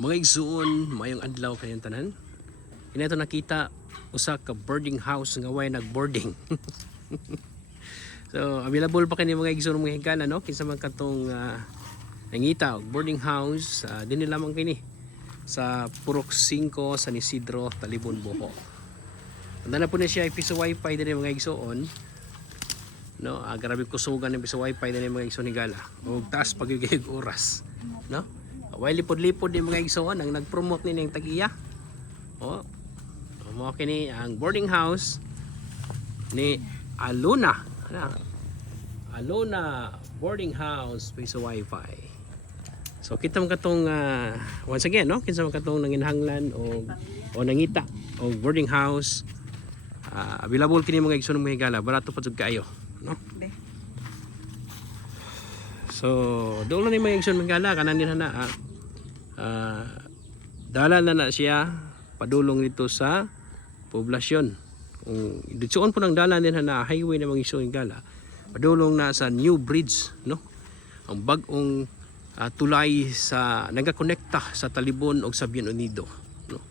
Mga igsuon, mayong adlaw kayong tanan. Ito nakita usa ka boarding house nga way nag-boarding. So, available pa kani mga igsuon mga higala no? Kinsa man katong nangita og boarding house, dinhi lamang kini sa Purok 5 San Isidro, Talibon, Bohol. Andana po na siya piso wifi dinhi mga igsuon. No, grabe kusugan ng piso wifi dinhi mga igsuon higala. Og taas pagigig oras, no? Way lipod-lipod din mga igsoon ang nag-promote ni ng tag-iya. Oh. Mo kini ang boarding house ni Aluna. Aluna boarding house piso wifi. So kita man katong once again no, kinsa man katong nanginhanglan o nangita og boarding house. Available kini mga igsoon mga higala, barato pa jud kaayo, no? So, doon lang yung mga igsoon mga higala kanan din na dala na siya padulong dito sa poblasyon. Kung ditsuon po ng dala din na highway na mga igsoon gala, padulong na sa New Bridge, no? Ang bagong tulay sa nagakonekta sa Talibon o sa Bien Unido, no?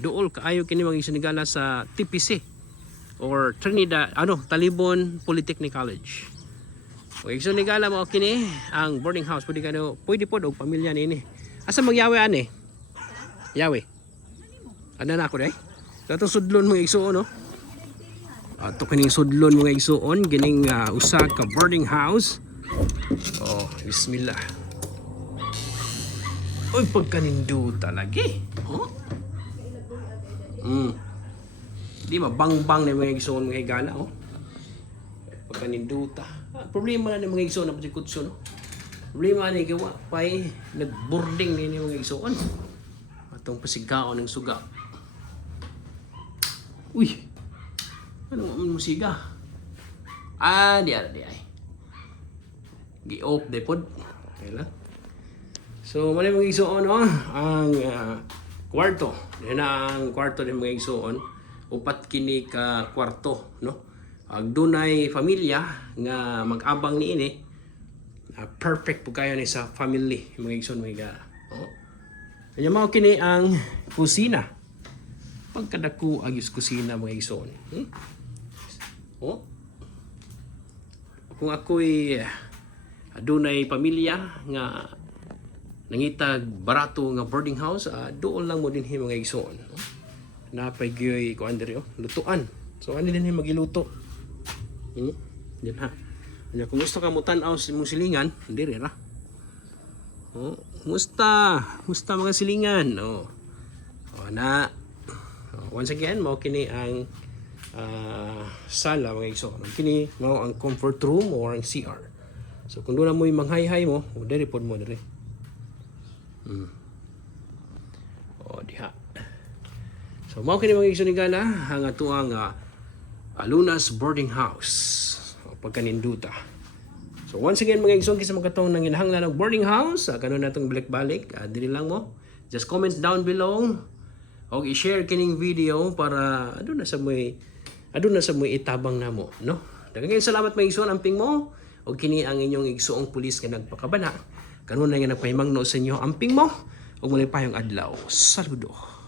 Dool kaayo kini mga igsoon gala sa TPC or Trinidad Talibon Polytechnic College. Kung igsoon ni gala mo kini ang boarding house pwede po og pamilya nini. Asa magyawe ani? Yawe. Ano na ako dai? Dato sudlon mga igsoon no. Ato kining sudlon mga igsoon gining usa ka boarding house. Oh, bismillah. Oy pagkaninduta lagi. Oh. Di mabang-bang na mga igsoon mga higala oh. Pagkaninduta. Problema na ng mga igsoon na pagkutso, no? Problema na gawa pa'y nag-boarding na yung mga igsoon. Atong pasigaon ng suga. Uy! Ano mo musiga? Di ay. Gi-off de pod. Okay lang. So, mali mga igsoon, no? Ang kwarto. Yan ang kwarto ng mga igsoon. Upat kini ka kwarto, no? Ag dunay pamilya nga mag-abang niini, perfect po kayo ni sa family mga igsoon mga oh. Kanya mao kini ang kusina. Pagkadako agis kusina mga igsoon. Oh. Kung ako'y dunay pamilya nga nangitag barato nga boarding house, doon lang mo din mga igsoon. Oh. Napay gyoy ko andiri lutuan. So ani din magiluto. Yan ha. Kung gusto ka mo tanaw sa mong silingan, diri ra. Oh, musta mga silingan. Oh. Na. Once again, mao kini ang sala mga igsoon. Kini mao ang comfort room or ang CR. So kung doon mo manghay-hay mo, diri pod mo diri. Diha. So mao kini mga igsoon gala ang atuang Aluna's boarding house pagkaninduta. So once again mga igsoon kisa magkatong nang hinahanglan ng boarding house, kanon natong balik-balik, dili lang mo. Just comment down below og i-share kining video para aduna sa moy itabang namo, no? Daghang salamat mga igsoon amping mo og kini ang inyong igsoong pulis nga nagpakabana. Kanon na nga nagpahimangno sa inyo amping mo og mulay payong adlaw. Saludo.